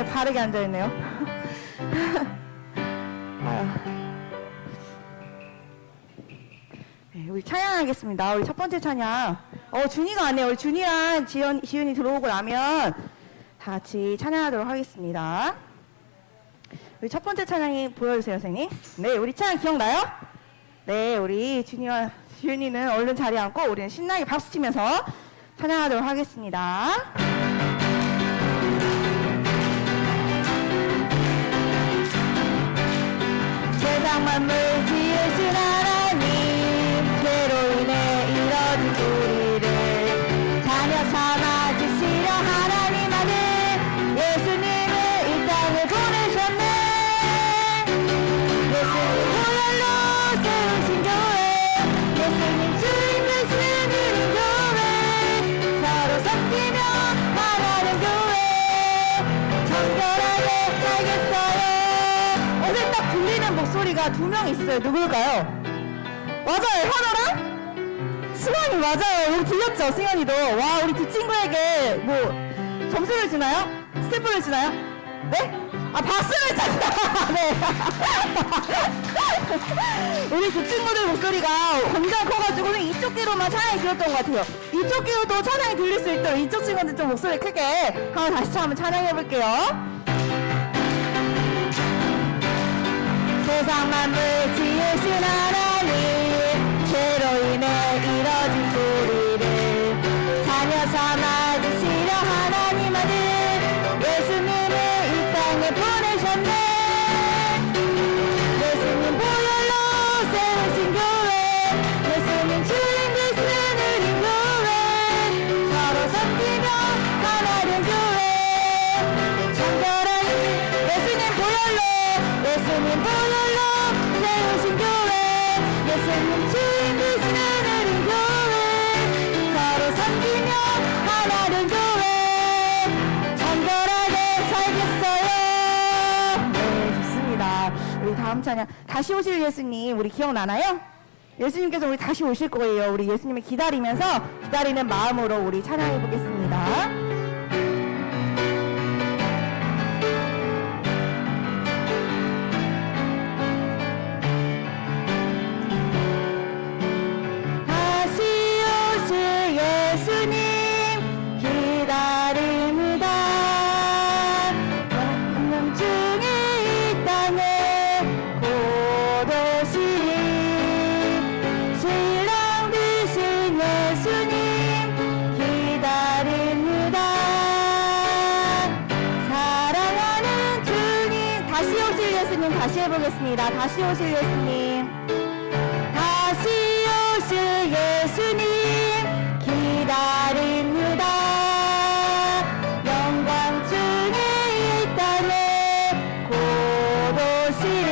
네, 바르게 앉아있네요. 아유. 네, 우리 찬양하겠습니다. 우리 첫 번째 찬양. 준이가 안 해요. 우리 준이랑 지은이 들어오고 나면 다 같이 찬양하도록 하겠습니다. 우리 첫 번째 찬양이 보여주세요, 선생님. 네, 우리 찬양 기억나요? 네, 우리 준이와 지은이는 얼른 자리에 앉고 우리는 신나게 박수치면서 찬양하도록 하겠습니다. 세상 만물 지으신 하나님, 죄로 인해 이뤄진 우리를 자녀 삼아 주시려 하나님 아들 예수님을 이 땅에 보내셨네. 예수님 보혈로 세우신 교회, 예수님 주인 되시는 우리 교회, 서로 섬기며 나가는 교회, 정결하게 살겠어요. 어제 딱 들리는 목소리가 두 명 있어요. 누굴까요? 맞아요, 현아랑 승현이. 맞아요. 우리 들렸죠, 승현이도. 와, 우리 두 친구에게 뭐 점수를 주나요? 스탬프를 주나요? 네? 아, 박수를 쳤다. 네. 우리 두 친구들 목소리가 굉장히 커가지고 이쪽 귀로만 찬양이 들렸던 것 같아요. 이쪽 귀로도 찬양이 들릴 수 있도록 이쪽 친구들 좀 목소리 크게 한번 다시 한번 찬양해볼게요. 세상 만물 지으신 하나님, 죄로 인해 이뤄진 우리를 자녀 삼아 주시려 하나님 아들 예수님을 이 땅에 보내셨네. 예수님 보혈로 세우신 교회, 예수님 주인 되시는 우리 교회, 서로 섬기며 하나된 교회, 정결한 예수님 보혈로, 예수님 보혈로 세우신 교회, 예수님 주인 되시는 우리 교회, 서로 섬기며 하나된 교회, 정결하게 살겠어요. 네, 좋습니다. 우리 다음 찬양 다시 오실 예수님, 우리 기억나나요? 예수님께서 우리 다시 오실 거예요. 우리 예수님을 기다리면서 기다리는 마음으로 우리 찬양해 보겠습니다. 다시 해보겠습니다. 다시 오실 예수님, 다시 오실 예수님 기다립니다. 영광 중에 이 땅에 곧 오시리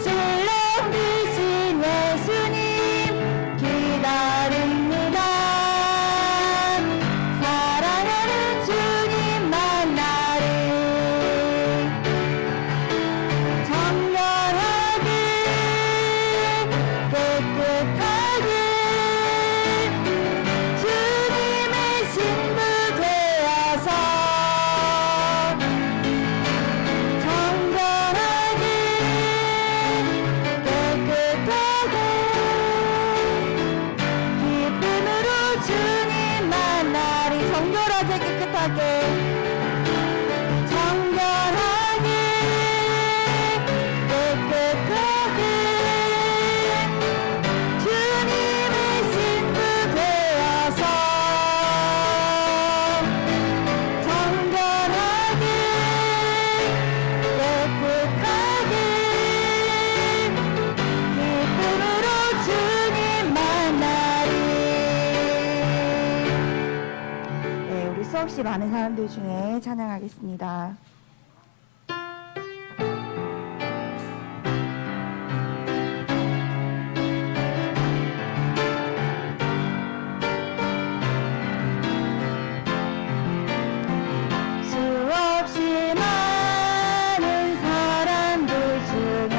신령 되신 예수님 기다립니다. 사랑하는 주님 만나리 수없이 많은 사람들 중에 찬양하겠습니다. 수없이 많은 사람들 중에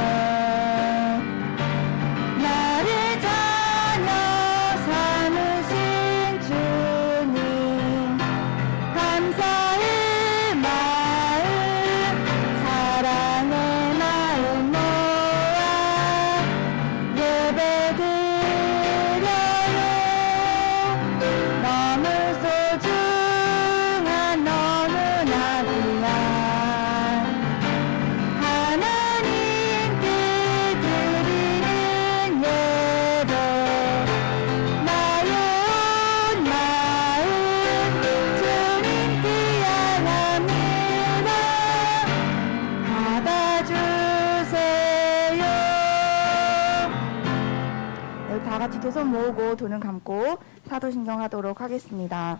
나를 자녀 삼으신 주님 감사의 마음 두 손 모으고 두 눈 감고 사도신경 하도록 하겠습니다.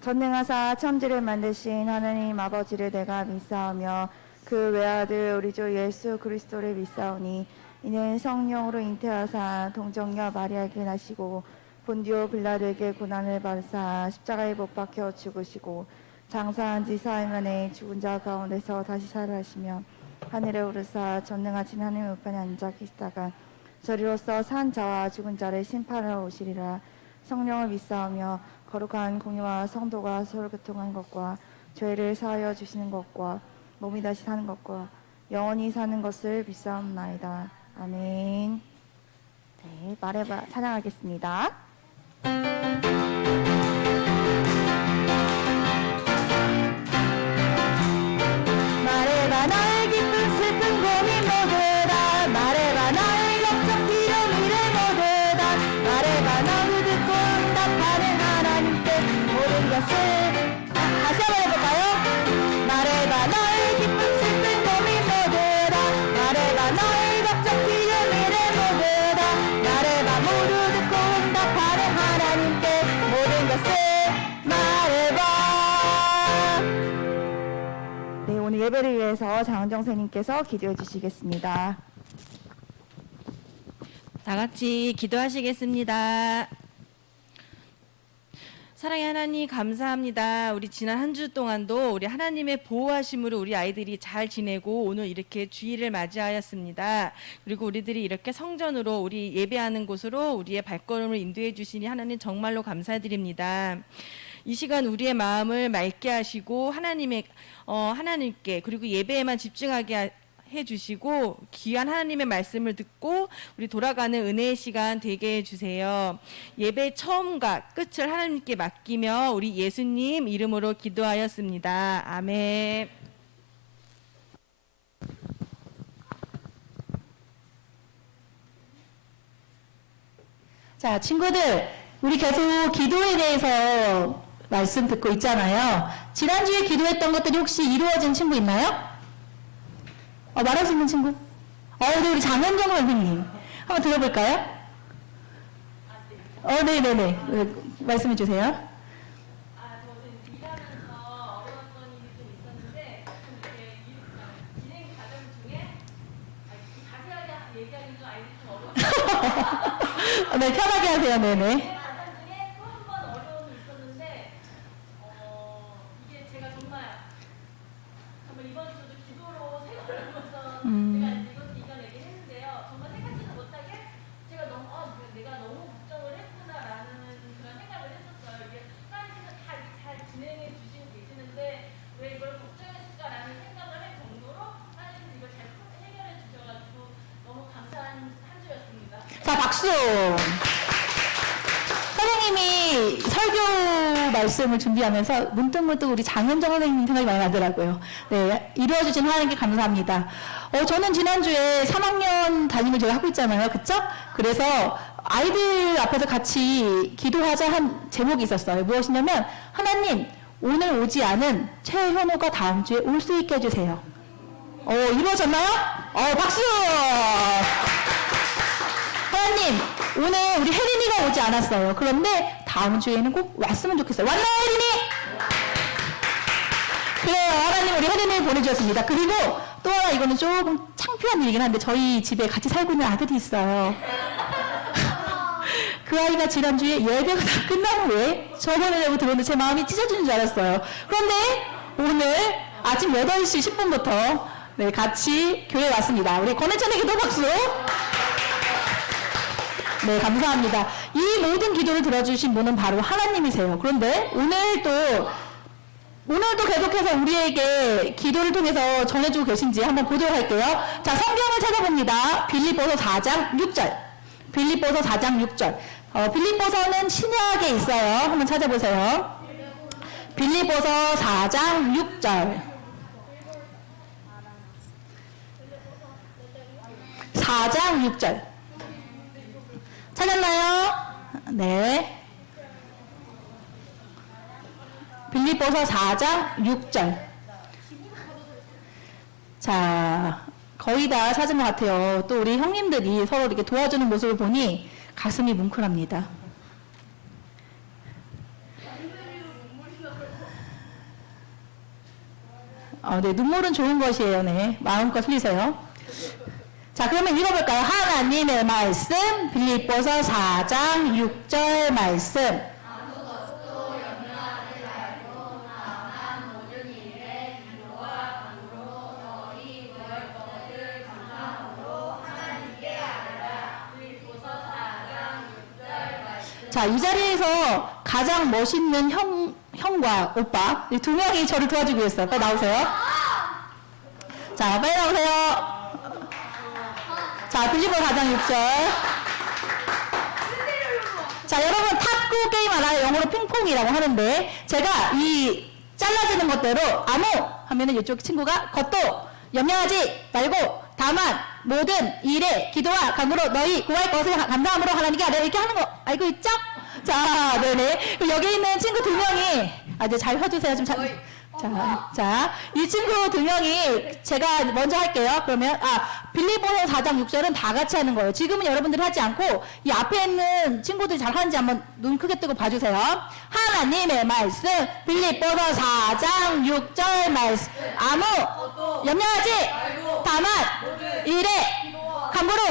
전능하사 천지를 만드신 하느님 아버지를 내가 믿사오며 그 외아들 우리 주 예수 그리스도를 믿사오니 이는 성령으로 잉태하사 동정녀 마리아에게 나시고 본디오 빌라도에게 고난을 받으사 십자가에 못 박혀 죽으시고 장사한 지 사흘 만에 죽은 자 가운데서 다시 살아나시며 하늘에 오르사 전능하신 하나님 우편에 앉아 계시다가 저리로서 산 자와 죽은 자를 심판하러 오시리라. 성령을 믿사오며 거룩한 공의와 성도가 서로 교통하는 것과 죄를 사하여 주시는 것과 몸이 다시 사는 것과 영원히 사는 것을 믿사옵나이다. 아멘. 네, 말해봐 찬양하겠습니다. 말해봐 나의 기쁨 슬픈 고민 모두 다 말해봐 나의 걱정 비려 미래 모두 다 말해봐 나를 듣고 응답하는 하나님께 모든 것을 다시 한번 해볼까요? 말해봐 나의 기쁨 슬픈 고민 모두 다 말해봐 나의 걱정 비려 미래 모두 다 말해봐 모두 듣고 응답하는 하나님께 모든 것을 말해봐. 네, 오늘 예배를 위해서 장은정 선생님께서 기도해 주시겠습니다. 다 같이 기도하시겠습니다. 사랑의 하나님 감사합니다. 우리 지난 한 주 동안도 우리 하나님의 보호하심으로 우리 아이들이 잘 지내고 오늘 이렇게 주일을 맞이하였습니다. 그리고 우리들이 이렇게 성전으로 우리 예배하는 곳으로 우리의 발걸음을 인도해 주시니 하나님 정말로 감사드립니다. 이 시간 우리의 마음을 맑게 하시고 하나님께 그리고 예배에만 집중하게 해주시고 귀한 하나님의 말씀을 듣고 우리 돌아가는 은혜의 시간 되게 해주세요. 예배 처음과 끝을 하나님께 맡기며 우리 예수님 이름으로 기도하였습니다. 아멘. 자, 친구들, 우리 계속 기도에 대해서 말씀 듣고 있잖아요. 지난주에 기도했던 것들이 혹시 이루어진 친구 있나요? 말할 수 있는 친구? 네, 우리 장현정 선생님. 한번 들어볼까요? 네네네. 말씀해 주세요. 저는 일하면서 어려웠던 일이 좀 있었는데 이렇게 진행 과정 중에 자세하게 얘기하기는 좀 아이들이 좀 어려워요. 네, 편하게 하세요. 네네. 과정 중에 또 한 번 어려움이 있었는데 이게 제가 정말 이번 주도 기도로 생각하면서 제가 이겨내긴 했는데요. 정말 생각지도 못하게 제가 내가 너무 걱정을 했구나라는 그런 생각을 했었어요. 이게 하나님께서 다 잘 진행해 주시고 계시는데 왜 이걸 걱정했을까라는 생각을 할 정도로 하나님께서 이걸 잘 해결해 주셔가지고 너무 감사한 한 주였습니다. 자, 박수. 선생님이 설교 말씀을 준비하면서 문득문득 우리 장현정 선생님 생각이 많이 나더라고요. 네, 이루어주신 하나님께 감사합니다. 저는 지난주에 3학년 담임을 제가 하고 있잖아요. 그쵸? 그래서 아이들 앞에서 같이 기도하자 한 제목이 있었어요. 무엇이냐면, 하나님, 오늘 오지 않은 최현호가 다음 주에 올 수 있게 해주세요. 이루어졌나요? 박수! 하나님, 오늘 우리 혜린이가 오지 않았어요. 그런데 다음 주에는 꼭 왔으면 좋겠어요. 왔나요, 혜린이? 그래요. 하나님 우리 혜린이를 보내주셨습니다. 그리고 또 하나, 이거는 조금 창피한 일이긴 한데 저희 집에 같이 살고 있는 아들이 있어요. 그 아이가 지난주에 예배가 다 끝난 후에 저번에 들었는데 제 마음이 찢어지는 줄 알았어요. 그런데 오늘 아침 8시 10분부터 네, 같이 교회에 왔습니다. 우리 권혜찬에게도 박수! 네, 감사합니다. 이 모든 기도를 들어주신 분은 바로 하나님이세요. 그런데 오늘도 계속해서 우리에게 기도를 통해서 전해주고 계신지 한번 보도록 할게요. 자, 성경을 찾아봅니다. 빌립보서 4장 6절. 빌립보서 4장 6절. 빌립보서는 신약에 있어요. 한번 찾아보세요. 빌립보서 4장 6절. 4장 6절. 찾았나요? 네. 빌립보서 4장 6절. 자, 거의 다 찾은 것 같아요. 또 우리 형님들이 서로 이렇게 도와주는 모습을 보니 가슴이 뭉클합니다. 네, 눈물은 좋은 것이에요. 네, 마음껏 흘리세요. 자, 그러면 읽어볼까요? 하나님의 말씀, 빌립보서 4장 6절 말씀. 자, 이 자리에서 가장 멋있는 형과 오빠, 이 두 명이 저를 도와주고 있어요. 빨리 나오세요. 자, 빨리 나오세요. 자, 빌립보 4장 6절. 자, 여러분 탁구 게임 알아요? 영어로 핑퐁이라고 하는데, 제가 이 잘라지는 것대로 아무 하면은 이쪽 친구가 겉도 염려하지 말고 다만 모든 일에 기도와 간구로 너희 구할 것을 감사함으로 하나님께 아뢰라, 이렇게 하는 거 알고 있죠? 자, 네네. 여기 있는 친구 두 명이 이제 잘 펴주세요. 좀 자, 이 친구 두 명이 제가 먼저 할게요. 그러면 빌립보서 4장 6절은 다 같이 하는 거예요. 지금은 여러분들이 하지 않고 이 앞에 있는 친구들이 잘 하는지 한번 눈 크게 뜨고 봐주세요. 하나님의 말씀, 빌립보서 4장 6절 말씀. 아무 염려하지 다만 일에 간구로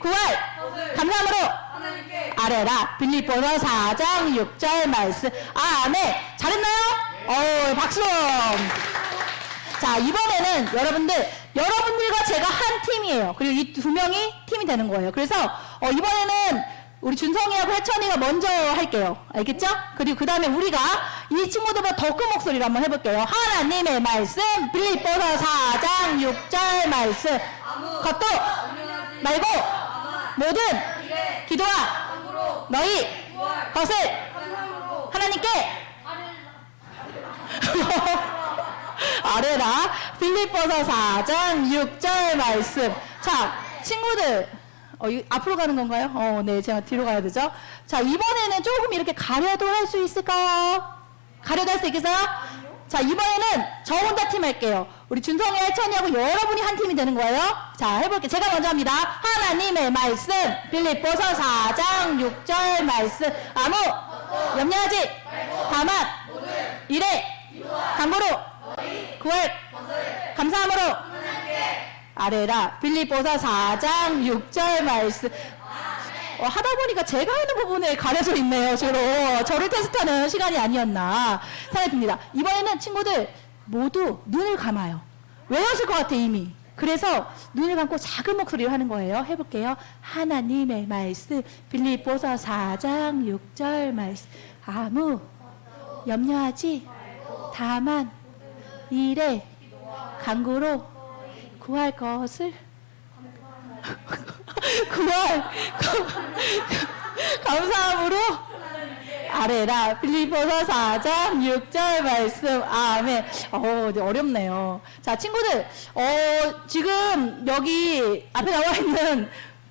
구할 감사함으로 아뢰라. 빌립보서 4장 6절 말씀. 아멘. 잘했나요? 박수. 자, 이번에는 여러분들과 제가 한 팀이에요. 그리고 이 두 명이 팀이 되는 거예요. 그래서 이번에는 우리 준성이하고 혜천이가 먼저 할게요. 알겠죠? 그리고 그 다음에 우리가 이 친구들보다 더 큰 목소리로 한번 해볼게요. 하나님의 말씀, 빌립보서 4장 6절 말씀. 겉도 말고 모든 기도와 너희 것을 하나님께 아뢰라. 빌립보서 4장 6절 말씀. 자, 친구들 앞으로 가는 건가요? 네, 제가 뒤로 가야 되죠. 자, 이번에는 조금 이렇게 가려도 할 수 있을까요? 가려도 할 수 있겠어요? 자, 이번에는 저 혼자 팀 할게요. 우리 준성이, 혜천이하고 여러분이 한 팀이 되는 거예요. 자, 해볼게요. 제가 먼저 합니다. 하나님의 말씀, 빌립보서 4장 6절 말씀. 아무 염려하지 다만 일에 간구로 구할 감사함으로 아뢰라. 빌립보서 4장 6절 말씀. 하다 보니까 제가 하는 부분에 가려져 있네요. 저를 테스트하는 시간이 아니었나 생각이 듭니다. 이번에는 친구들 모두 눈을 감아요. 외우실 것 같아 이미. 그래서 눈을 감고 작은 목소리로 하는 거예요. 해볼게요. 하나님의 말씀, 빌립보서 4장 6절 말씀. 아무 염려하지 다만 일에 간구로 구할 것을 감사함으로 아뢰라. 빌립보서 4장 6절 말씀. 아멘. 어렵네요. 자, 친구들, 지금 여기 앞에 나와 있는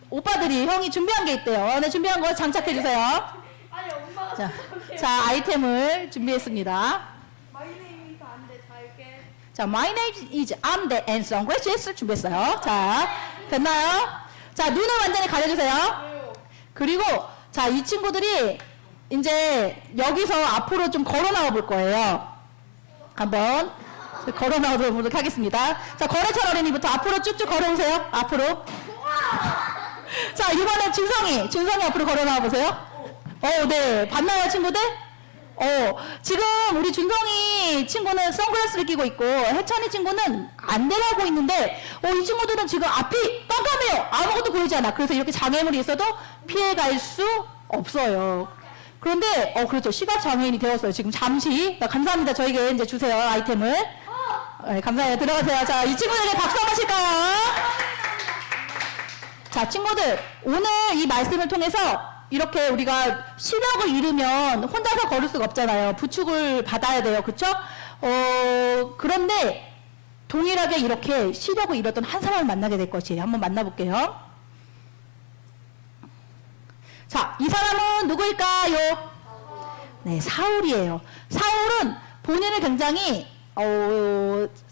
오빠들이 형이 준비한 게 있대요. 네, 준비한 거 장착해 주세요. 아니 엄마가 자, 아이템을 준비했습니다. My name is 안돼 잘게. 자, my name is Amde and sunglasses 준비했어요. 자, 됐나요? 자, 눈을 완전히 가려주세요. 그리고 자, 이 친구들이 이제 여기서 앞으로 좀 걸어 나와 볼 거예요. 한번 걸어 나와 보도록 하겠습니다. 자, 거래철 어린이부터 앞으로 쭉쭉 걸어오세요. 앞으로. 자, 이번엔 준성이 앞으로 걸어 나와 보세요. 네, 봤나요, 친구들? 지금 우리 준성이 친구는 선글라스를 끼고 있고 혜찬이 친구는 안대를 하고 있는데 이 친구들은 지금 앞이 깜깜해요. 아무것도 보이지 않아. 그래서 이렇게 장애물이 있어도 피해갈 수 없어요. 그런데 그렇죠. 시각 장애인이 되었어요. 지금 잠시. 감사합니다. 저에게 이제 주세요. 아이템을. 네, 감사해요. 들어가세요. 자, 이 친구들에게 박수 한번 칠까요? 자, 친구들, 오늘 이 말씀을 통해서 이렇게 우리가 시력을 잃으면 혼자서 걸을 수가 없잖아요. 부축을 받아야 돼요. 그쵸? 그런데 동일하게 이렇게 시력을 잃었던 한 사람을 만나게 될 것이에요. 한번 만나볼게요. 자, 이 사람은 누구일까요? 네, 사울이에요. 사울은 본인을 굉장히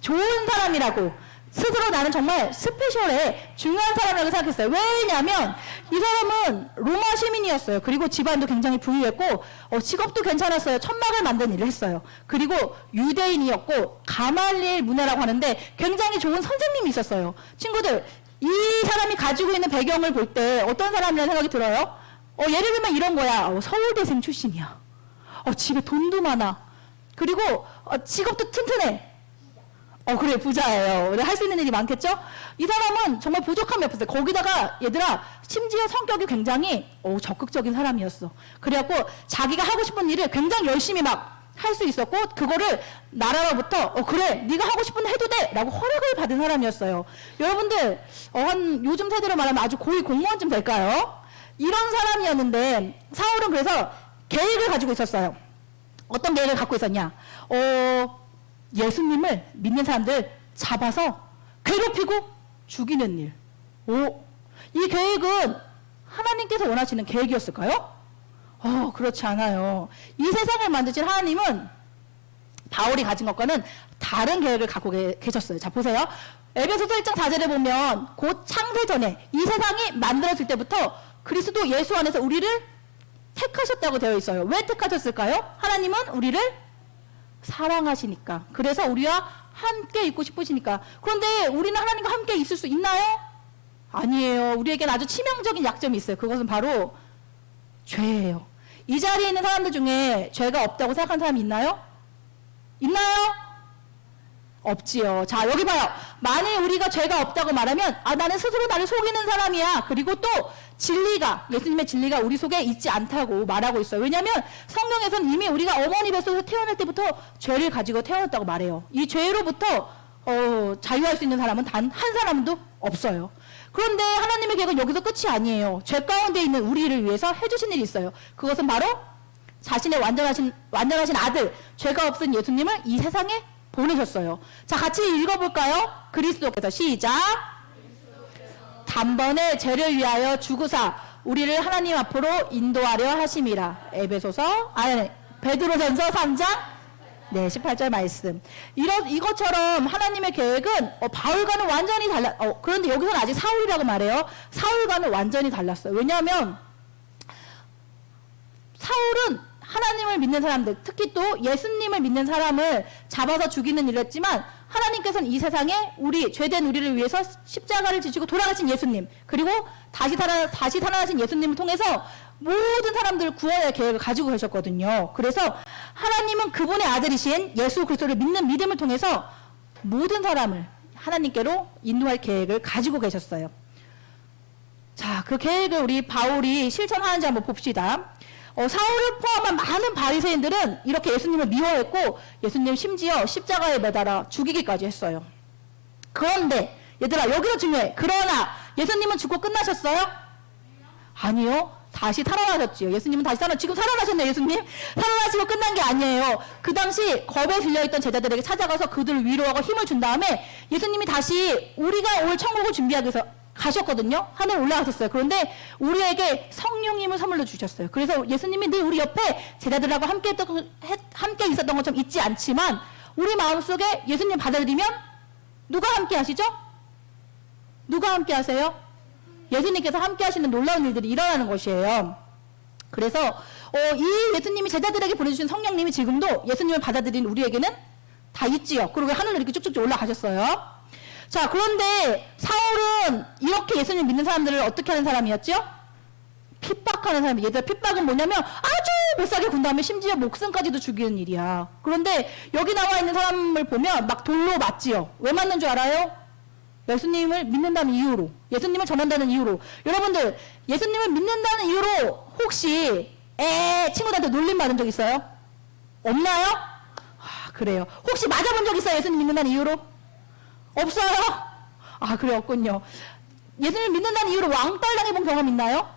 좋은 사람이라고 스스로 나는 정말 스페셜해 중요한 사람이라고 생각했어요. 왜냐하면 이 사람은 로마 시민이었어요. 그리고 집안도 굉장히 부유했고 직업도 괜찮았어요. 천막을 만든 일을 했어요. 그리고 유대인이었고 가말리엘 문화라고 하는데 굉장히 좋은 선생님이 있었어요. 친구들, 이 사람이 가지고 있는 배경을 볼 때 어떤 사람이라는 생각이 들어요? 예를 들면 이런 거야. 서울대생 출신이야. 집에 돈도 많아. 그리고 직업도 튼튼해. 그래, 부자예요. 할 수 있는 일이 많겠죠? 이 사람은 정말 부족함이 없었어요. 거기다가 얘들아, 심지어 성격이 굉장히 적극적인 사람이었어. 그래갖고 자기가 하고 싶은 일을 굉장히 열심히 막 할 수 있었고, 그거를 나라로부터 그래, 네가 하고 싶은 데 해도 돼 라고 허락을 받은 사람이었어요. 여러분들 한 요즘 세대로 말하면 아주 고위 공무원쯤 될까요? 이런 사람이었는데 사울은 그래서 계획을 가지고 있었어요. 어떤 계획을 갖고 있었냐? 예수님을 믿는 사람들 잡아서 괴롭히고 죽이는 일. 이 계획은 하나님께서 원하시는 계획이었을까요? 그렇지 않아요. 이 세상을 만드신 하나님은 바울이 가진 것과는 다른 계획을 갖고 계셨어요. 자, 보세요. 에베소서 1장 4절에 보면 곧 창세전에 이 세상이 만들어질 때부터 그리스도 예수 안에서 우리를 택하셨다고 되어 있어요. 왜 택하셨을까요? 하나님은 우리를 사랑하시니까. 그래서 우리와 함께 있고 싶으시니까. 그런데 우리는 하나님과 함께 있을 수 있나요? 아니에요. 우리에겐 아주 치명적인 약점이 있어요. 그것은 바로 죄예요. 이 자리에 있는 사람들 중에 죄가 없다고 생각하는 사람이 있나요? 있나요? 없지요. 자, 여기 봐요. 만일 우리가 죄가 없다고 말하면 나는 스스로 나를 속이는 사람이야. 그리고 또 진리가, 예수님의 진리가 우리 속에 있지 않다고 말하고 있어요. 왜냐하면 성경에서는 이미 우리가 어머니 뱃속에서 태어날 때부터 죄를 가지고 태어났다고 말해요. 이 죄로부터 자유할 수 있는 사람은 단 한 사람도 없어요. 그런데 하나님의 계획은 여기서 끝이 아니에요. 죄 가운데 있는 우리를 위해서 해주신 일이 있어요. 그것은 바로 자신의 완전하신 아들, 죄가 없은 예수님을 이 세상에 보내셨어요. 자, 같이 읽어볼까요? 그리스도께서 시작. 단번에 죄를 위하여 죽으사 우리를 하나님 앞으로 인도하려 하심이라. 베드로전서 3장 18절 말씀. 이것처럼 하나님의 계획은 바울과는 완전히 달라. 그런데 여기서는 아직 사울이라고 말해요. 사울과는 완전히 달랐어요. 왜냐하면 사울은 하나님을 믿는 사람들, 특히 또 예수님을 믿는 사람을 잡아서 죽이는 일을 했지만 하나님께서는 이 세상에 죄된 우리를 위해서 십자가를 지시고 돌아가신 예수님, 그리고 다시 살아나신 예수님을 통해서 모든 사람들을 구원할 계획을 가지고 계셨거든요. 그래서 하나님은 그분의 아들이신 예수 그리스도를 믿는 믿음을 통해서 모든 사람을 하나님께로 인도할 계획을 가지고 계셨어요. 자, 그 계획을 우리 바울이 실천하는지 한번 봅시다. 사울을 포함한 많은 바리새인들은 이렇게 예수님을 미워했고 예수님 심지어 십자가에 매달아 죽이기까지 했어요. 그런데 얘들아, 여기도 중요해. 그러나 예수님은 죽고 끝나셨어요? 아니요. 다시 살아나셨지요. 예수님은 지금 살아나셨네요. 예수님 살아나시고 끝난 게 아니에요. 그 당시 겁에 질려있던 제자들에게 찾아가서 그들을 위로하고 힘을 준 다음에 예수님이 다시 우리가 올 천국을 준비하기 위해서 가셨거든요. 하늘 올라가셨어요. 그런데 우리에게 성령님을 선물로 주셨어요. 그래서 예수님이 늘 우리 옆에 제자들하고 함께 있었던 것처럼 있지 않지만 우리 마음속에 예수님 받아들이면 누가 함께 하시죠? 누가 함께 하세요? 예수님께서 함께 하시는 놀라운 일들이 일어나는 것이에요. 그래서 이 예수님이 제자들에게 보내주신 성령님이 지금도 예수님을 받아들인 우리에게는 다 있지요. 그리고 하늘로 이렇게 쭉쭉 올라가셨어요. 자, 그런데 사울은 이렇게 예수님 믿는 사람들을 어떻게 하는 사람이었죠? 핍박하는 사람이. 얘들 핍박은 뭐냐면 아주 못살게 군 다음에 심지어 목숨까지도 죽이는 일이야. 그런데 여기 나와 있는 사람을 보면 막 돌로 맞지요. 왜 맞는 줄 알아요? 예수님을 믿는다는 이유로, 예수님을 전한다는 이유로. 여러분들, 예수님을 믿는다는 이유로 혹시 친구들한테 놀림 받은 적 있어요? 없나요? 그래요. 혹시 맞아본 적 있어요? 예수님 믿는다는 이유로? 없어요? 그래, 없군요. 예수님을 믿는다는 이유로 왕따를 당해본 경험 있나요?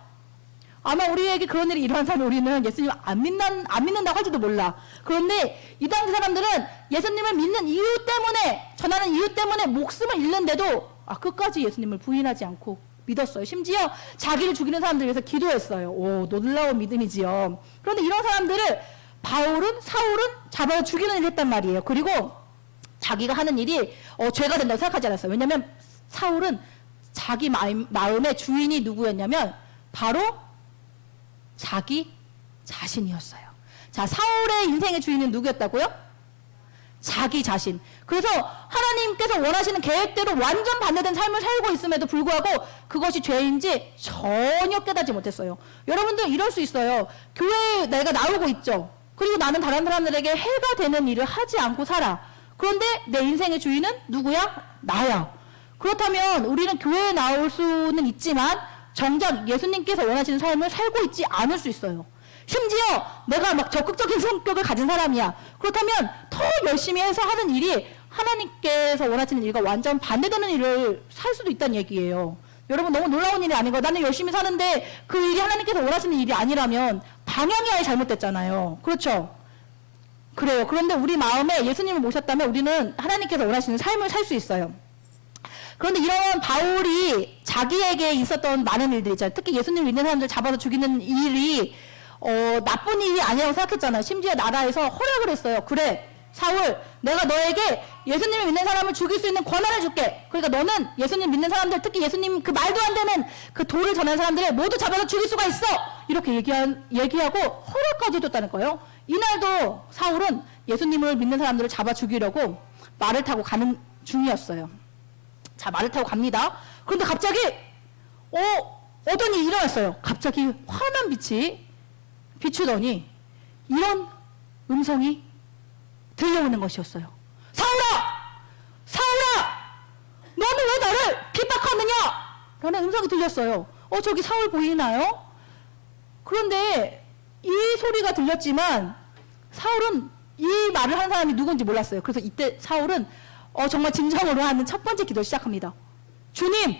아마 우리에게 그런 일이 일어난 사람이 우리는 예수님을 안 믿는다고 할지도 몰라. 그런데 이 당시 사람들은 예수님을 믿는 이유 때문에, 전하는 이유 때문에 목숨을 잃는데도 끝까지 예수님을 부인하지 않고 믿었어요. 심지어 자기를 죽이는 사람들을 위해서 기도했어요. 놀라운 믿음이지요. 그런데 이런 사람들을 사울은 잡아 죽이는 일을 했단 말이에요. 그리고 자기가 하는 일이 죄가 된다고 생각하지 않았어요. 왜냐하면 사울은 자기 마음의 주인이 누구였냐면 바로 자기 자신이었어요. 자, 사울의 인생의 주인은 누구였다고요? 자기 자신. 그래서 하나님께서 원하시는 계획대로 완전 반대된 삶을 살고 있음에도 불구하고 그것이 죄인지 전혀 깨닫지 못했어요. 여러분들 이럴 수 있어요. 교회에 내가 나오고 있죠. 그리고 나는 다른 사람들에게 해가 되는 일을 하지 않고 살아. 그런데 내 인생의 주인은 누구야? 나야. 그렇다면 우리는 교회에 나올 수는 있지만 정작 예수님께서 원하시는 삶을 살고 있지 않을 수 있어요. 심지어 내가 막 적극적인 성격을 가진 사람이야. 그렇다면 더 열심히 해서 하는 일이 하나님께서 원하시는 일과 완전 반대되는 일을 살 수도 있다는 얘기예요. 여러분 너무 놀라운 일이 아닌 거. 나는 열심히 사는데 그 일이 하나님께서 원하시는 일이 아니라면 방향이 아예 잘못됐잖아요. 그렇죠? 그래요. 그런데 우리 마음에 예수님을 모셨다면 우리는 하나님께서 원하시는 삶을 살 수 있어요. 그런데 이런 바울이 자기에게 있었던 많은 일들 있잖아요. 특히 예수님을 믿는 사람들 잡아서 죽이는 일이 나쁜 일이 아니라고 생각했잖아요. 심지어 나라에서 허락을 했어요. 그래, 사울, 내가 너에게 예수님을 믿는 사람을 죽일 수 있는 권한을 줄게. 그러니까 너는 예수님 믿는 사람들, 특히 예수님 그 말도 안 되는 그 도를 전하는 사람들을 모두 잡아서 죽일 수가 있어. 이렇게 얘기하고 허락까지 해줬다는 거예요. 이날도 사울은 예수님을 믿는 사람들을 잡아 죽이려고 말을 타고 가는 중이었어요. 자, 말을 타고 갑니다. 그런데 갑자기 어떤 일이 일어났어요. 갑자기 환한 빛이 비추더니 이런 음성이 들려오는 것이었어요. 사울아! 사울아! 너는 왜 나를 핍박하느냐? 라는 음성이 들렸어요. 저기 사울 보이나요? 그런데 이 소리가 들렸지만 사울은 이 말을 한 사람이 누군지 몰랐어요. 그래서 이때 사울은 정말 진정으로 하는 첫 번째 기도를 시작합니다. 주님,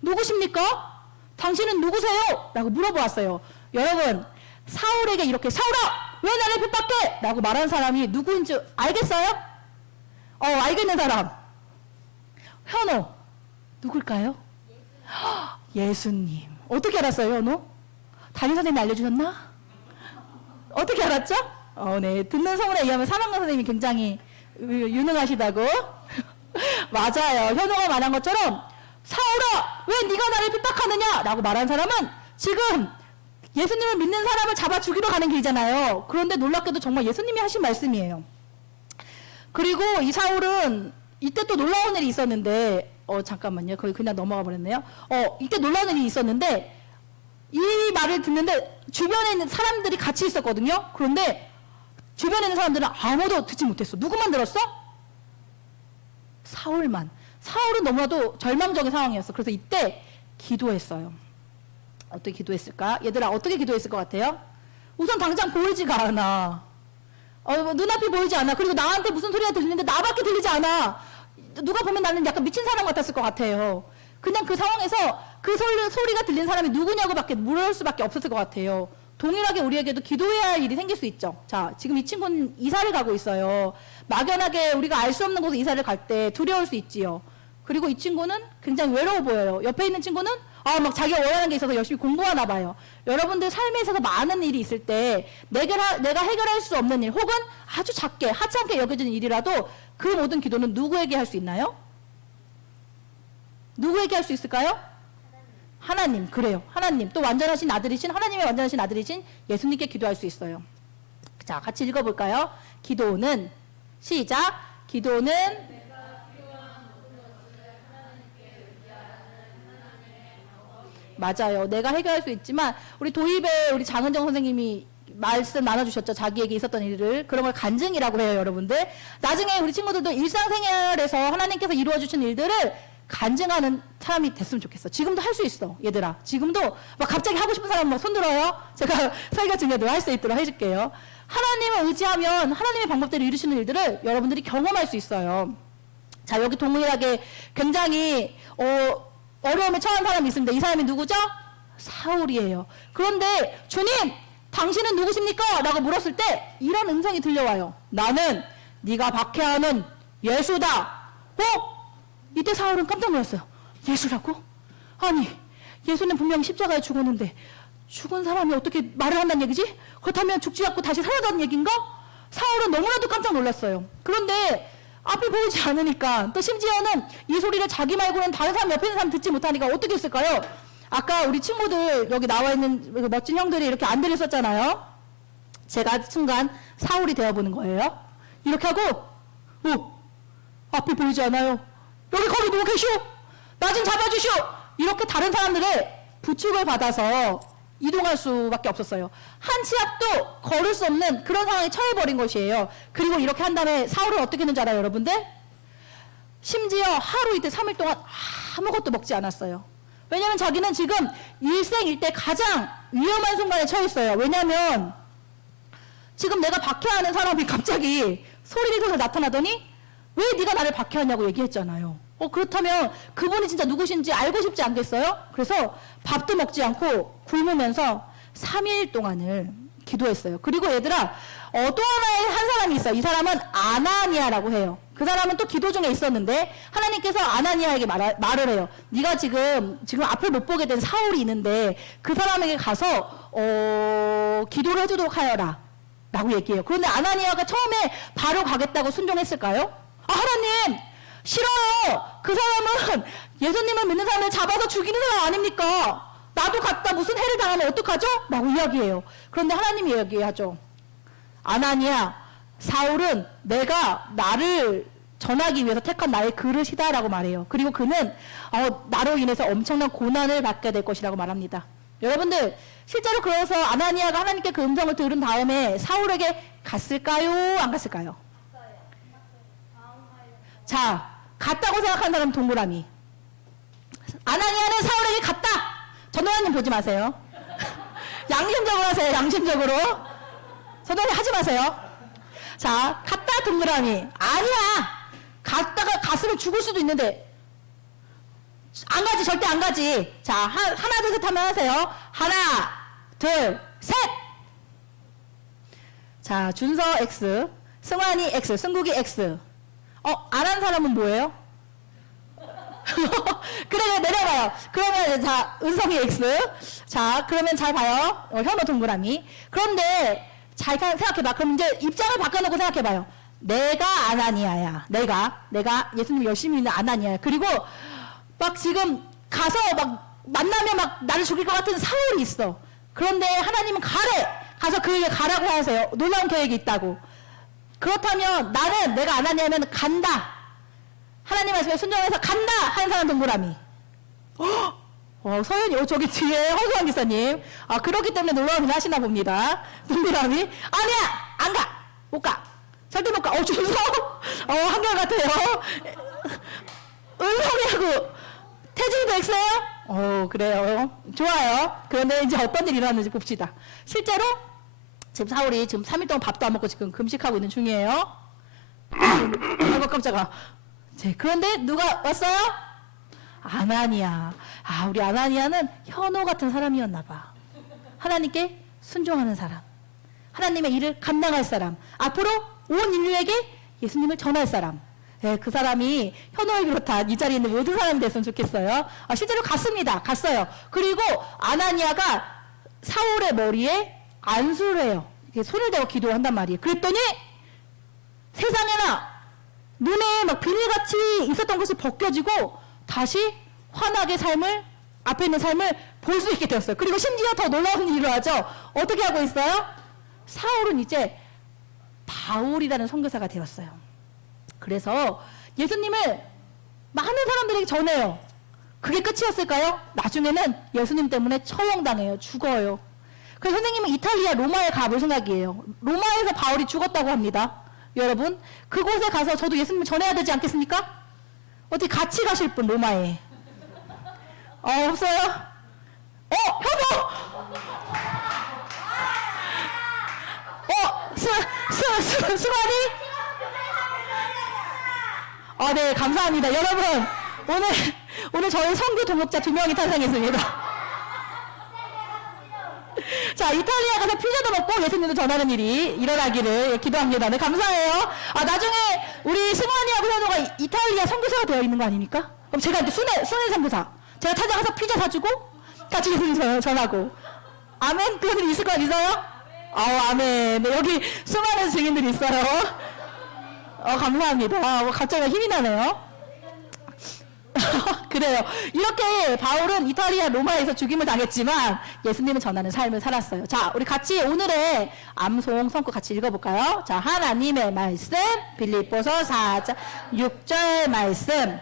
누구십니까? 당신은 누구세요? 라고 물어보았어요. 여러분, 사울에게 이렇게 사울아! 왜 나를 핍박해? 라고 말하는 사람이 누구인지 알겠어요? 알겠는 사람. 현호, 누굴까요? 예수님. 어떻게 알았어요, 현호? 담임선생님이 알려주셨나? 어떻게 알았죠? 네. 듣는 소문에 의하면 사망관 선생님이 굉장히 유능하시다고. 맞아요. 현호가 말한 것처럼 사울아, 왜 네가 나를 핍박하느냐? 라고 말한 사람은 지금 예수님을 믿는 사람을 잡아 죽이러 가는 길이잖아요. 그런데 놀랍게도 정말 예수님이 하신 말씀이에요. 그리고 이 사울은 이때 또 놀라운 일이 있었는데 잠깐만요. 거기 그냥 넘어가 버렸네요. 이때 놀라운 일이 있었는데 이 말을 듣는데 주변에 있는 사람들이 같이 있었거든요. 그런데 주변에 있는 사람들은 아무도 듣지 못했어. 누구만 들었어? 사울만. 사울은 너무나도 절망적인 상황이었어. 그래서 이때 기도했어요. 어떻게 기도했을까? 얘들아, 어떻게 기도했을 것 같아요? 우선 당장 보이지가 않아. 눈앞이 보이지 않아. 그리고 나한테 무슨 소리가 들리는데 나밖에 들리지 않아. 누가 보면 나는 약간 미친 사람 같았을 것 같아요. 그냥 그 상황에서 그 소리가 들린 사람이 누구냐고 밖에 물을 수밖에 없었을 것 같아요. 동일하게 우리에게도 기도해야 할 일이 생길 수 있죠. 자, 지금 이 친구는 이사를 가고 있어요. 막연하게 우리가 알 수 없는 곳에 이사를 갈 때 두려울 수 있지요. 그리고 이 친구는 굉장히 외로워 보여요. 옆에 있는 친구는 막 자기가 원하는 게 있어서 열심히 공부하나 봐요. 여러분들 삶에 있어서 많은 일이 있을 때 내가 해결할 수 없는 일 혹은 아주 작게 하찮게 여겨지는 일이라도 그 모든 기도는 누구에게 할 수 있나요? 누구에게 할 수 있을까요? 하나님. 그래요. 하나님. 또 완전하신 아들이신 하나님의 완전하신 아들이신 예수님께 기도할 수 있어요. 자, 같이 읽어볼까요? 기도는 시작. 기도는 맞아요. 내가 해결할 수 있지만 우리 도입에 우리 장은정 선생님이 말씀 나눠주셨죠. 자기에게 있었던 일을. 그런 걸 간증이라고 해요, 여러분들. 나중에 우리 친구들도 일상생활에서 하나님께서 이루어주신 일들을 간증하는 사람이 됐으면 좋겠어. 지금도 할 수 있어, 얘들아. 지금도 막 갑자기 하고 싶은 사람 막 손들어요. 제가 설교 중에도 할 수 있도록 해줄게요. 하나님을 의지하면 하나님의 방법대로 이루시는 일들을 여러분들이 경험할 수 있어요. 자, 여기 동일하게 굉장히 어려움에 처한 사람이 있습니다. 이 사람이 누구죠? 사울이에요. 그런데 주님, 당신은 누구십니까? 라고 물었을 때 이런 음성이 들려와요. 나는 네가 박해하는 예수다. 이때 사울은 깜짝 놀랐어요. 예수라고? 아니, 예수는 분명히 십자가에 죽었는데 죽은 사람이 어떻게 말을 한다는 얘기지? 그렇다면 죽지 않고 다시 살아났다는 얘기인가? 사울은 너무나도 깜짝 놀랐어요. 그런데 앞이 보이지 않으니까, 또 심지어는 이 소리를 자기 말고는 다른 사람, 옆에 있는 사람 듣지 못하니까 어떻게 했을까요? 아까 우리 친구들 여기 나와 있는 그 멋진 형들이 이렇게 안 들렸었잖아요. 제가 순간 사울이 되어보는 거예요. 이렇게 하고, 앞이 보이지 않아요. 여기 거기 누구 계시오? 나 좀 잡아주시오. 이렇게 다른 사람들의 부축을 받아서 이동할 수밖에 없었어요. 한 치 앞도 걸을 수 없는 그런 상황에 처해버린 것이에요. 그리고 이렇게 한 다음에 사울은 어떻게 했는지 알아요, 여러분들? 심지어 하루 이틀 3일 동안 아무것도 먹지 않았어요. 왜냐하면 자기는 지금 일생일대 가장 위험한 순간에 처했어요. 왜냐하면 지금 내가 박해하는 사람이 갑자기 소리를 내서 나타나더니 왜 네가 나를 박해하냐고 얘기했잖아요. 그렇다면 그분이 진짜 누구신지 알고 싶지 않겠어요? 그래서 밥도 먹지 않고 굶으면서 3일 동안을 기도했어요. 그리고 얘들아, 또 하나의 한 사람이 있어요. 이 사람은 아나니아라고 해요. 그 사람은 또 기도 중에 있었는데 하나님께서 아나니아에게 말을 해요. 네가 지금 앞을 못 보게 된 사울이 있는데 그 사람에게 가서 기도를 해주도록 하여라 라고 얘기해요. 그런데 아나니아가 처음에 바로 가겠다고 순종했을까요? 하나님 싫어요. 그 사람은 예수님을 믿는 사람을 잡아서 죽이는 사람 아닙니까? 나도 갔다 무슨 해를 당하면 어떡하죠? 라고 이야기해요. 그런데 하나님이 이야기하죠. 아나니아, 사울은 내가 나를 전하기 위해서 택한 나의 그릇이다 라고 말해요. 그리고 그는 나로 인해서 엄청난 고난을 받게 될 것이라고 말합니다. 여러분들, 실제로 그래서 아나니아가 하나님께 그 음성을 들은 다음에 사울에게 갔을까요? 안 갔을까요? 자, 갔다고 생각하는 사람 동그라미. 아나니아는 사울에게 갔다. 전도사님 보지 마세요. 양심적으로 하세요. 양심적으로. 전도사님 하지 마세요. 자, 갔다 동그라미. 아니야. 갔으면 죽을 수도 있는데 안 가지. 절대 안 가지. 자, 하나 둘 셋 하면 하세요. 하나 둘 셋. 자, 준서 X, 승환이 X, 승국이 X. 안 한 사람은 뭐예요? 그래, 내려봐요. 그러면, 자, 은성이 X. 자, 그러면 잘 봐요. 현호 동그라미. 그런데, 잘 생각해봐. 그럼 이제 입장을 바꿔놓고 생각해봐요. 내가 아나니아야. 내가 예수님 열심히 믿는 아나니아야. 그리고, 막 지금 가서 막 만나면 막 나를 죽일 것 같은 사울이 있어. 그런데 하나님은 가래. 가서 그에게 가라고 하세요. 놀라운 계획이 있다고. 그렇다면 나는 내가 아나니아면 간다. 하나님 말씀에 순종해서 간다 하는 사람 동그라미. 서현이 저기 뒤에 허수환 기사님. 그렇기 때문에 놀라운 일 하시나 봅니다. 동그라미. 아니야, 안 가, 못 가, 절대 못 가. 준서 한결같아요. 은성이하고 태진이도 X예요? 그래요. 좋아요. 그런데 이제 어떤 일이 일어났는지 봅시다. 실제로 지금 사울이 지금 3일 동안 밥도 안 먹고 지금 금식하고 있는 중이에요. 아이고 깜짝아. 그런데 누가 왔어요? 아나니아. 우리 아나니아는 현호 같은 사람이었나 봐. 하나님께 순종하는 사람. 하나님의 일을 감당할 사람. 앞으로 온 인류에게 예수님을 전할 사람. 그 사람이 현호를 비롯한 이 자리에 있는 모든 사람이 됐으면 좋겠어요. 실제로 갔어요. 그리고 아나니아가 사울의 머리에 안수를 해요. 손을 대고 기도를 한단 말이에요. 그랬더니 세상에나 눈에 막 비닐같이 있었던 것이 벗겨지고 다시 환하게 앞에 있는 삶을 볼 수 있게 되었어요. 그리고 심지어 더 놀라운 일을 하죠. 어떻게 하고 있어요? 사울은 이제 바울이라는 선교사가 되었어요. 그래서 예수님을 많은 사람들에게 전해요. 그게 끝이었을까요? 나중에는 예수님 때문에 처형당해요. 죽어요. 그래서 선생님은 이탈리아 로마에 가볼 생각이에요. 로마에서 바울이 죽었다고 합니다. 여러분, 그곳에 가서 저도 예수님을 전해야 되지 않겠습니까? 어떻게 같이 가실 분, 로마에? 없어요? 현호! 수만이? 네, 감사합니다. 여러분, 오늘 저희 선교 동역자 2명이 탄생했습니다. 자, 이탈리아 가서 피자도 먹고 예수님도 전하는 일이 일어나기를 기도합니다. 네, 감사해요. 나중에 우리 승환이하고 현호가 이탈리아 선교사가 되어 있는 거 아닙니까? 그럼 제가 이제 순회 선교사. 제가 찾아가서 피자 사주고 같이 예수님 전하고. 아멘? 그런 일 있을 거 아니세요? 아멘. 네, 여기 수많은 증인들이 있어요. 감사합니다. 갑자기 힘이 나네요. 그래요. 이렇게 바울은 이탈리아 로마에서 죽임을 당했지만 예수님은 전하는 삶을 살았어요. 자, 우리 같이 오늘의 암송 성구 같이 읽어볼까요? 자, 하나님의 말씀 빌립보서 4장 6절 말씀.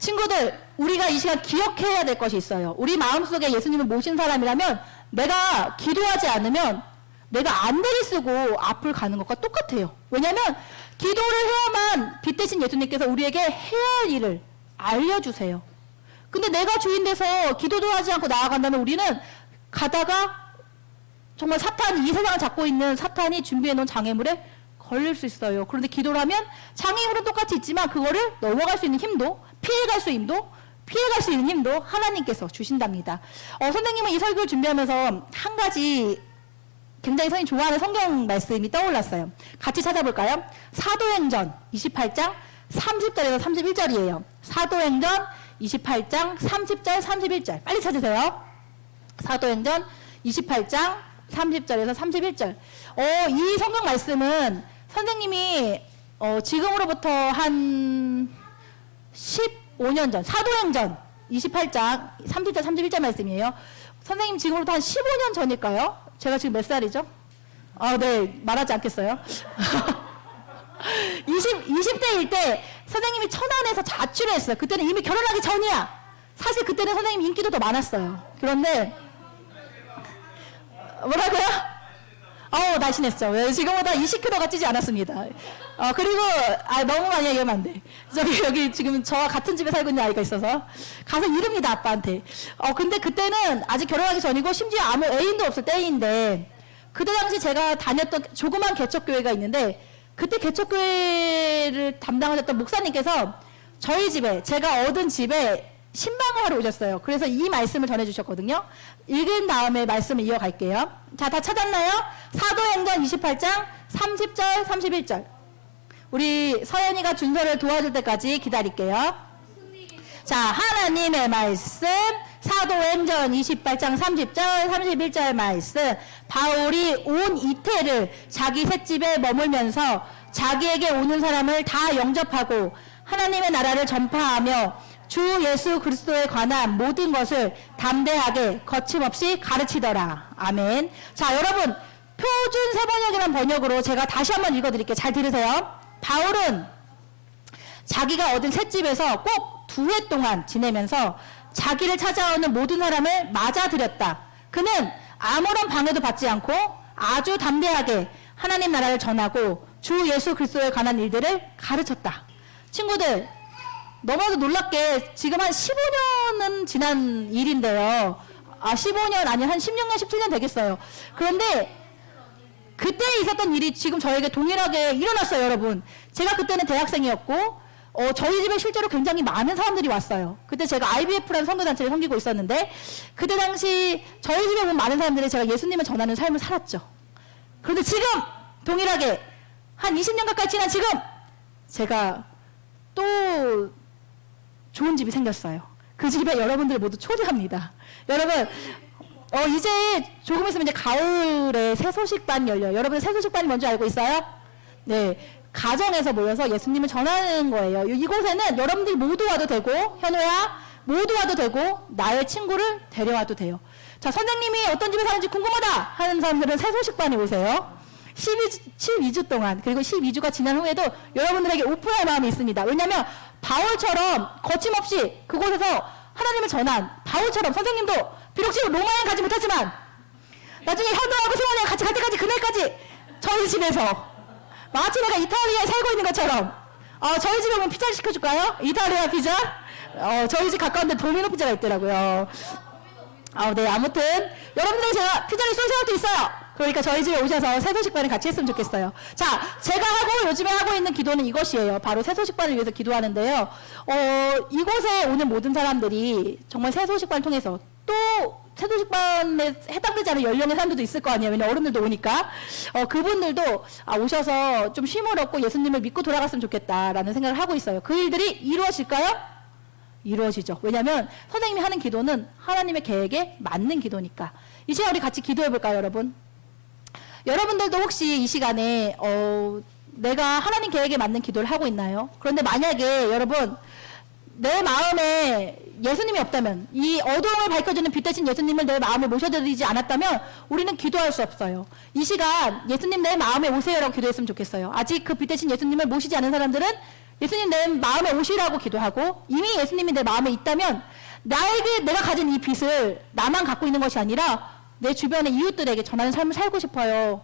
친구들, 우리가 이 시간 기억해야 될 것이 있어요. 우리 마음속에 예수님을 모신 사람이라면 내가 기도하지 않으면 내가 안대를 쓰고 앞을 가는 것과 똑같아요. 왜냐하면 기도를 해야만 빛 대신 예수님께서 우리에게 해야 할 일을 알려주세요. 근데 내가 주인 돼서 기도도 하지 않고 나아간다면 우리는 가다가 정말 이 세상을 잡고 있는 사탄이 준비해놓은 장애물에 걸릴 수 있어요. 그런데 기도를 하면 장애물은 똑같이 있지만 그거를 넘어갈 수 있는 힘도 피해갈 수 있는 힘도 하나님께서 주신답니다. 선생님은 이 설교를 준비하면서 한 가지 굉장히 선생님 좋아하는 성경 말씀이 떠올랐어요. 같이 찾아볼까요? 사도행전 28장 30절에서 31절이에요. 사도행전 28장 30절 31절 빨리 찾으세요. 사도행전 28장 30절에서 31절. 이 성경 말씀은 선생님이 지금으로부터 한 15년 전, 사도행전 28장 30절 31절 말씀이에요. 선생님 지금으로부터 한 15년 전일까요? 제가 지금 몇 살이죠? 네, 말하지 않겠어요. 20대일 때 선생님이 천안에서 자취를 했어요. 그때는 이미 결혼하기 전이야. 사실 그때는 선생님 인기도 더 많았어요. 그런데 뭐라고요? 날씬했죠. 왜 지금보다 20kg가 찌지 않았습니다. 그리고 너무 많이 얘기하면 안 돼. 여기 지금 저와 같은 집에 살고 있는 아이가 있어서 가서 이릅니다, 아빠한테. 근데 그때는 아직 결혼하기 전이고 심지어 아무 애인도 없을 때인데 그때 당시 제가 다녔던 조그만 개척교회가 있는데 그때 개척교회를 담당하셨던 목사님께서 저희 집에 제가 얻은 집에 신방을 하러 오셨어요. 그래서 이 말씀을 전해주셨거든요. 읽은 다음에 말씀을 이어갈게요. 자, 다 찾았나요? 사도행전 28장 30절 31절. 우리 서연이가 준서를 도와줄 때까지 기다릴게요. 자, 하나님의 말씀 사도행전 28장 30절 31절 말씀. 바울이 온 이태를 자기 셋집에 머물면서 자기에게 오는 사람을 다 영접하고 하나님의 나라를 전파하며 주 예수 그리스도에 관한 모든 것을 담대하게 거침없이 가르치더라. 아멘. 자, 여러분 표준 세번역이라는 번역으로 제가 다시 한번 읽어드릴게요. 잘 들으세요. 바울은 자기가 얻은 셋집에서 꼭 2해 동안 지내면서 자기를 찾아오는 모든 사람을 맞아들였다. 그는 아무런 방해도 받지 않고 아주 담대하게 하나님 나라를 전하고 주 예수 그리스도에 관한 일들을 가르쳤다. 친구들, 너무나도 놀랍게 지금 한 15년은 지난 일인데요. 15년 아니 한 16년 17년 되겠어요. 그런데 그때 있었던 일이 지금 저에게 동일하게 일어났어요, 여러분. 제가 그때는 대학생이었고 저희 집에 실제로 굉장히 많은 사람들이 왔어요. 그때 제가 IBF라는 선교단체를 섬기고 있었는데 그때 당시 저희 집에 온 많은 사람들이 제가 예수님을 전하는 삶을 살았죠. 그런데 지금 동일하게 한 20년 가까이 지난 지금 제가 또 좋은 집이 생겼어요. 그 집에 여러분들 모두 초대합니다. 여러분, 이제 조금 있으면 이제 가을에 새소식반 열려요. 여러분 새소식반이 뭔지 알고 있어요? 네. 가정에서 모여서 예수님을 전하는 거예요. 이곳에는 여러분들이 모두 와도 되고, 현우야, 모두 와도 되고, 나의 친구를 데려와도 돼요. 자, 선생님이 어떤 집에 사는지 궁금하다 하는 사람들은 새소식반에 오세요. 12주 동안, 그리고 12주가 지난 후에도 여러분들에게 오픈할 마음이 있습니다. 왜냐하면 바울처럼 거침없이 그곳에서 하나님을 전한 바울처럼 선생님도 비록 지금 로마에 가지 못하지만 나중에 현우하고 승원이랑 같이 갈 때까지 그날까지 저희 집에서 마치 내가 이탈리아에 살고 있는 것처럼 저희 집에 오면 피자 시켜줄까요? 이탈리아 피자? 저희 집 가까운데 도미노 피자가 있더라고요. 네, 아무튼 여러분들 제가 피자를 쏠 생각도 있어요. 그러니까 저희 집에 오셔서 새소식반을 같이 했으면 좋겠어요. 자, 제가 요즘에 하고 있는 기도는 이것이에요. 바로 새소식반을 위해서 기도하는데요. 이곳에 오는 모든 사람들이 정말 새소식반을 통해서 또 세도식반에 해당되지 않은 연령의 사람들도 있을 거 아니에요. 왜냐면 어른들도 오니까. 그분들도 오셔서 좀 쉼을 얻고 예수님을 믿고 돌아갔으면 좋겠다라는 생각을 하고 있어요. 그 일들이 이루어질까요? 이루어지죠. 왜냐하면 선생님이 하는 기도는 하나님의 계획에 맞는 기도니까. 이 시간 우리 같이 기도해 볼까요, 여러분? 여러분들도 혹시 이 시간에 내가 하나님 계획에 맞는 기도를 하고 있나요? 그런데 만약에 여러분 내 마음에 예수님이 없다면, 이 어두움을 밝혀주는 빛 대신 예수님을 내 마음에 모셔드리지 않았다면 우리는 기도할 수 없어요. 이 시간 예수님 내 마음에 오세요라고 기도했으면 좋겠어요. 아직 그 빛 대신 예수님을 모시지 않은 사람들은 예수님 내 마음에 오시라고 기도하고, 이미 예수님이 내 마음에 있다면 나에게 내가 가진 이 빛을 나만 갖고 있는 것이 아니라 내 주변의 이웃들에게 전하는 삶을 살고 싶어요.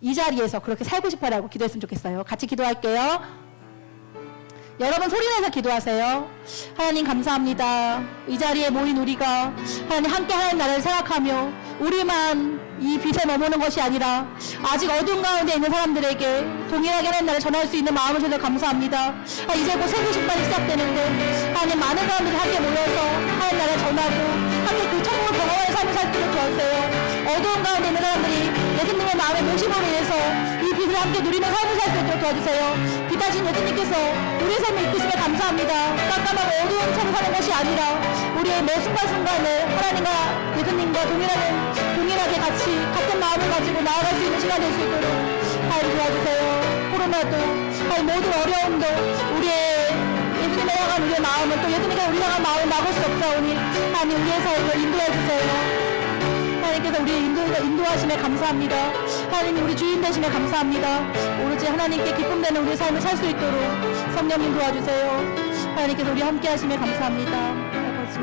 이 자리에서 그렇게 살고 싶어라고 기도했으면 좋겠어요. 같이 기도할게요. 여러분 소리내서 기도하세요. 하나님 감사합니다. 이 자리에 모인 우리가 하나님 함께 하는 날을 생각하며 우리만 이 빛에 머무는 것이 아니라 아직 어두운 가운데 있는 사람들에게 동일하게 하는 날을 전할 수 있는 마음을 주셔서 감사합니다. 이제 곧 세부식반이 시작되는데 하나님 많은 사람들이 함께 모여서 하는 날을 전하고 함께 그 천국을 경험하는 삶을 살 수 있도록 도와주세요. 어두운 가운데 있는 사람들이 예수님의 마음의 모심으로 인해서 이 빛을 함께 누리는 삶을 살 수 있도록 도와주세요. 빛하신 예수님께서 우리의 삶을 이끄시며 감사합니다. 깜깜하고 어두운 삶을 사는 것이 아니라 우리의 매 순간순간을 하나님과 예수님과 동일하게 같이 같은 마음을 가지고 나아갈 수 있는 시간 될 수 있도록 하나님 도와주세요. 코로나도 모든 어려움도 우리의 예수님을 향한 우리의 마음은 또 예수님께 우리 향한 마음을 막을 수 없사오니 하나님 우리의 삶을 인도해 주세요. 하나님께서 우리의 인도하심에 감사합니다. 하나님 우리 주인 되심에 감사합니다. 오로지 하나님께 기쁨되는 우리의 삶을 살 수 있도록 성령님 도와주세요. 하나님께서 우리 함께 하심에 감사합니다. 아버지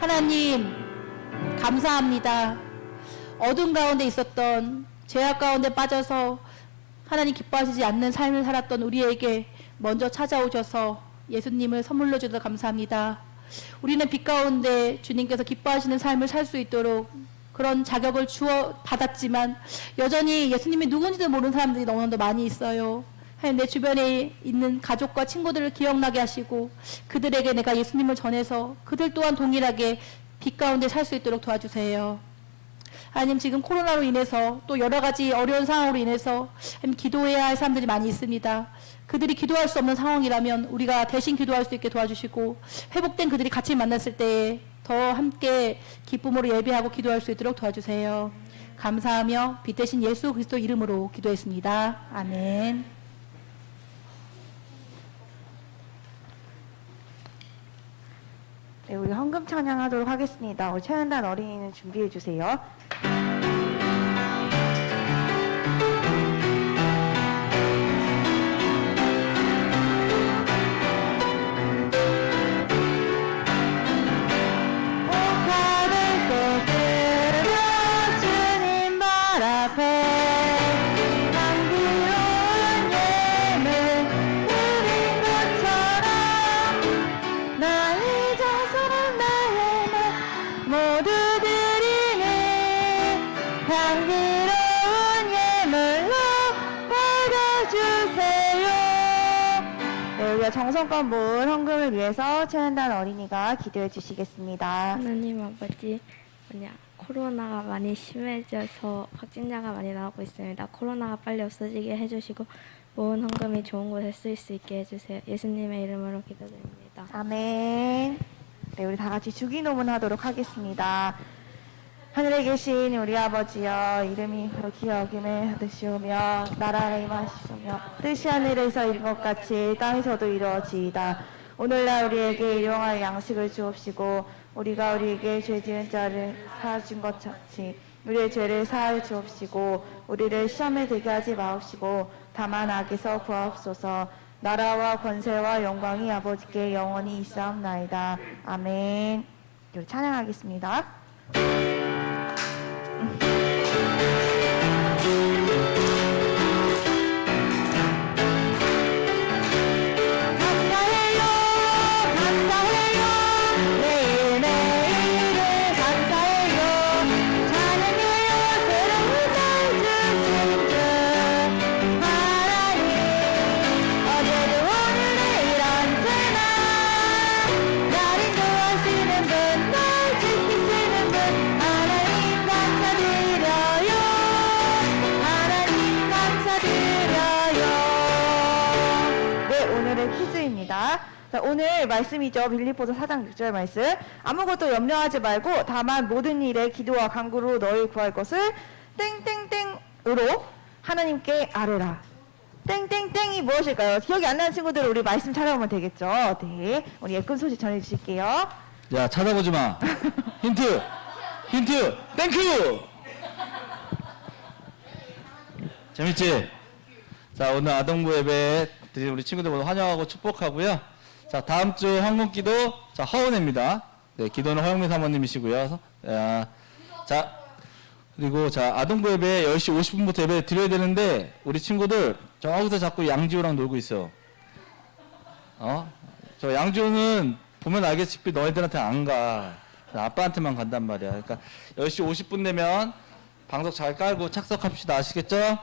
하나님 감사합니다. 어둠 가운데 있었던 죄악 가운데 빠져서 하나님 기뻐하시지 않는 삶을 살았던 우리에게 먼저 찾아오셔서 예수님을 선물로 주셔서 감사합니다. 우리는 빛 가운데 주님께서 기뻐하시는 삶을 살 수 있도록 그런 자격을 받았지만 여전히 예수님이 누군지도 모르는 사람들이 너무나도 많이 있어요. 내 주변에 있는 가족과 친구들을 기억나게 하시고 그들에게 내가 예수님을 전해서 그들 또한 동일하게 빛 가운데 살 수 있도록 도와주세요. 하나님 지금 코로나로 인해서 또 여러 가지 어려운 상황으로 인해서 기도해야 할 사람들이 많이 있습니다. 그들이 기도할 수 없는 상황이라면 우리가 대신 기도할 수 있게 도와주시고 회복된 그들이 같이 만났을 때 더 함께 기쁨으로 예배하고 기도할 수 있도록 도와주세요. 감사하며 빛 대신 예수 그리스도 이름으로 기도했습니다. 아멘. 네, 우리 헌금 찬양하도록 하겠습니다. 우리 최현단 어린이는 준비해 주세요. 정성껏 모은 헌금을 위해서 최현단 어린이가 기도해 주시겠습니다. 하나님 아버지, 코로나가 많이 심해져서 확진자가 많이 나오고 있습니다. 코로나가 빨리 없어지게 해주시고 모은 헌금이 좋은 곳에 쓰일 수 있게 해주세요. 예수님의 이름으로 기도드립니다. 아멘. 네, 우리 다 같이 주기도문 하도록 하겠습니다. 하늘에 계신 우리 아버지여, 이름이 거룩히 여김을 받으시오며 나라가 임하시오며 뜻이 하늘에서 이룬 것 같이 땅에서도 이루어지이다. 오늘날 우리에게 일용할 양식을 주옵시고 우리가 우리에게 죄 지은 자를 사하준 것 같이 우리의 죄를 사하여 주옵시고 우리를 시험에 들게 하지 마옵시고 다만 악에서 구하옵소서. 나라와 권세와 영광이 아버지께 영원히 있사옵나이다. 아멘. 우리 찬양하겠습니다. 자, 오늘 말씀이죠. 빌립보서 4장 6절 말씀. 아무것도 염려하지 말고 다만 모든 일에 기도와 간구로 너희 구할 것을 땡땡땡으로 하나님께 아뢰라. 땡땡땡이 무엇일까요? 기억이 안 나는 친구들 우리 말씀 찾아보면 되겠죠. 네, 우리 예쁜 소식 전해주실게요. 야, 찾아보지 마. 힌트! 힌트! 땡큐! 재밌지? 자, 오늘 아동부 예배 드린 우리 친구들 모두 환영하고 축복하고요. 자, 다음 주 황금기도, 자, 허은혜입니다. 네, 기도는 허영민 사모님이시고요. 자, 그리고 자, 아동부 예배 10시 50분부터 예배 드려야 되는데, 우리 친구들 저기서 자꾸 양지호랑 놀고 있어. 저 양지호는 보면 알겠지만 너희들한테 안 가. 아빠한테만 간단 말이야. 그러니까 10시 50분 되면 방석 잘 깔고 착석합시다. 아시겠죠?